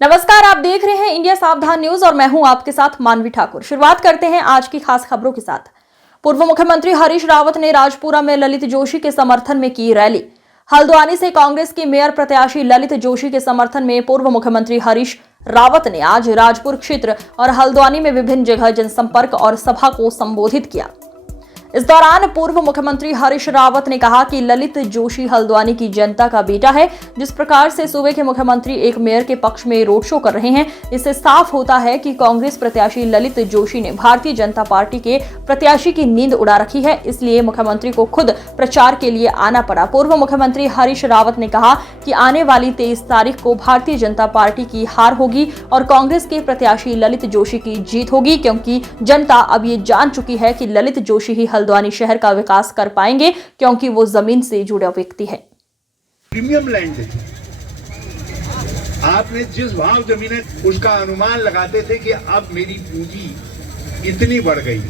नमस्कार, आप देख रहे हैं इंडिया सावधान न्यूज और मैं हूं आपके साथ मानवी ठाकुर। शुरुआत करते हैं आज की खास खबरों के साथ। पूर्व मुख्यमंत्री हरीश रावत ने राजपुरा में ललित जोशी के समर्थन में की रैली। हल्द्वानी से कांग्रेस की मेयर प्रत्याशी ललित जोशी के समर्थन में पूर्व मुख्यमंत्री हरीश रावत ने आज राजपुर क्षेत्र और हल्द्वानी में विभिन्न जगह जनसंपर्क और सभा को संबोधित किया। इस दौरान पूर्व मुख्यमंत्री हरीश रावत ने कहा कि ललित जोशी हल्द्वानी की जनता का बेटा है। जिस प्रकार से सूबे के मुख्यमंत्री एक मेयर के पक्ष में रोड शो कर रहे हैं, इससे साफ होता है कि कांग्रेस प्रत्याशी ललित जोशी ने भारतीय जनता पार्टी के प्रत्याशी की नींद उड़ा रखी है, इसलिए मुख्यमंत्री को खुद प्रचार के लिए आना पड़ा। पूर्व मुख्यमंत्री हरीश रावत ने कहा कि आने वाली 23 तारीख को भारतीय जनता पार्टी की हार होगी और कांग्रेस के प्रत्याशी ललित जोशी की जीत होगी, क्योंकि जनता अब ये जान चुकी है कि ललित जोशी ही हल्द्वानी शहर का विकास कर पाएंगे, क्योंकि वो जमीन से जुड़ा व्यक्ति है। प्रीमियम लैंड थी, आपने जिस भाव जमीनें उसका अनुमान लगाते थे कि अब मेरी पूंजी इतनी बढ़ गई,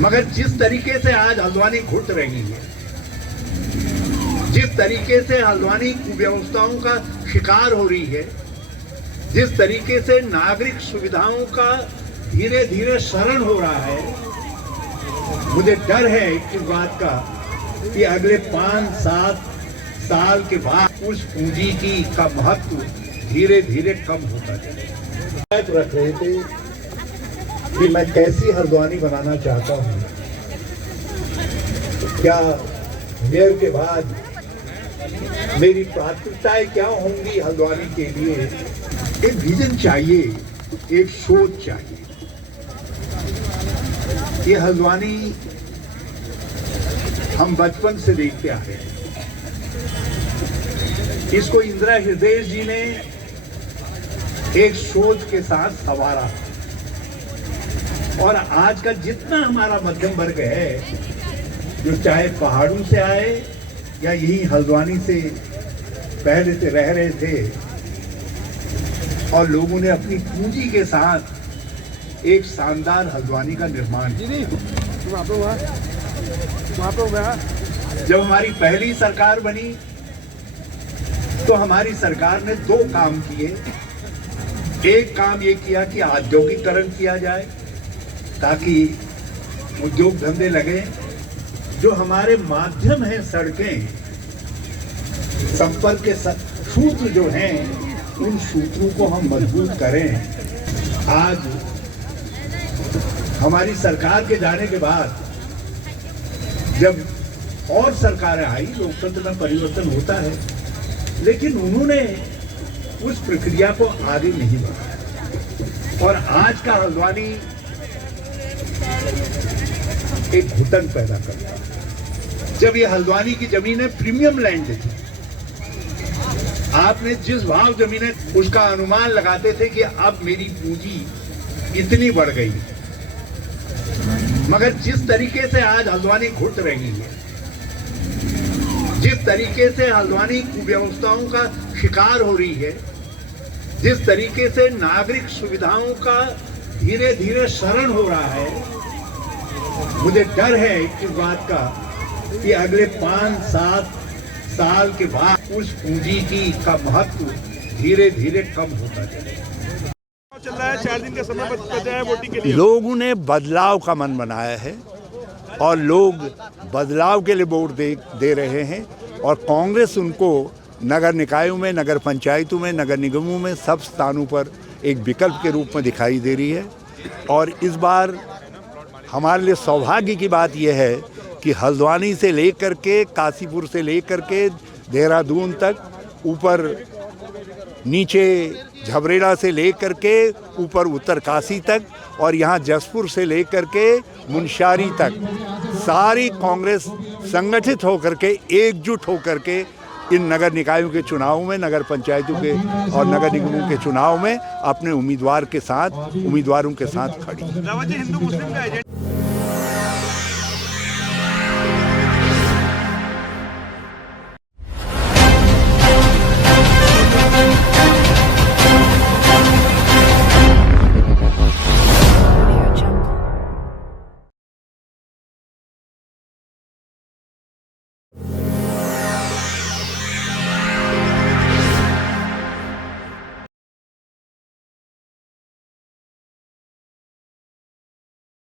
मगर जिस तरीके से आज हल्द्वानी घुट रही है, जिस तरीके से हल्द्वानी कुव्यवस्थाओं का शिकार हो रही है, जिस तरीके से नागरिक सुविधाओं का धीरे धीरे शरण हो रहा है, मुझे डर है इस बात का कि अगले 5-7 साल के बाद उस पूंजी का महत्व धीरे धीरे कम होता जाएगा। रख रहे थे कि मैं कैसी हल्द्वानी बनाना चाहता हूं, क्या मेयर के बाद मेरी प्राथमिकताएं क्या होंगी हल्द्वानी के लिए। एक विजन चाहिए, एक सोच चाहिए। ये हल्द्वानी हम बचपन से देखते आ रहे हैं। इसको इंदिरा हृदय जी ने एक सोच के साथ संवारा और आज का जितना हमारा मध्यम वर्ग है, जो चाहे पहाड़ों से आए या यही हल्द्वानी से पहले से रह रहे थे, और लोगों ने अपनी पूंजी के साथ एक शानदार हल्द्वानी का निर्माण किया। जब हमारी पहली सरकार बनी तो हमारी सरकार ने 2 काम किए। एक काम ये किया कि औद्योगिकरण किया जाए ताकि उद्योग धंधे लगे। जो हमारे माध्यम हैं, सड़कें, संपर्क के सूत्र जो हैं, उन सूत्रों को हम मजबूत करें। आज हमारी सरकार के जाने के बाद जब और सरकारें आई, लोकतंत्र में परिवर्तन होता है, लेकिन उन्होंने उस प्रक्रिया को आगे नहीं बढ़ाया और आज का हल्द्वानी एक घुटन पैदा करता है। जब ये हल्द्वानी की जमीनें प्रीमियम लैंड थी, आपने जिस भाव जमीनें उसका अनुमान लगाते थे कि अब मेरी पूंजी इतनी बढ़ गई, मगर जिस तरीके से आज हल्द्वानी घुट रही है, जिस तरीके से हल्द्वानी कुव्यवस्थाओं का शिकार हो रही है, जिस तरीके से नागरिक सुविधाओं का धीरे धीरे शरण हो रहा है, मुझे डर है इस बात का कि अगले 5-7 साल के बाद उस पूंजी का महत्व धीरे धीरे कम होता जाएगा। चल रहा है, 4 दिन का समय बचा है वोटिंग के लिए। लोगों ने बदलाव का मन बनाया है और लोग बदलाव के लिए वोट दे रहे हैं और कांग्रेस उनको नगर निकायों में, नगर पंचायतों में, नगर निगमों में सब स्थानों पर एक विकल्प के रूप में दिखाई दे रही है। और इस बार हमारे लिए सौभाग्य की बात यह है कि हल्द्वानी से लेकर के, काशीपुर से लेकर के देहरादून तक, ऊपर नीचे झबरेड़ा से लेकर के ऊपर उत्तरकाशी तक, और यहाँ जसपुर से लेकर के मुनस्यारी तक सारी कांग्रेस संगठित होकर के, एकजुट होकर के इन नगर निकायों के चुनाव में, नगर पंचायतों के और नगर निगमों के चुनाव में अपने उम्मीदवारों के साथ खड़ी। हिंदू मुस्लिम का एजेंडा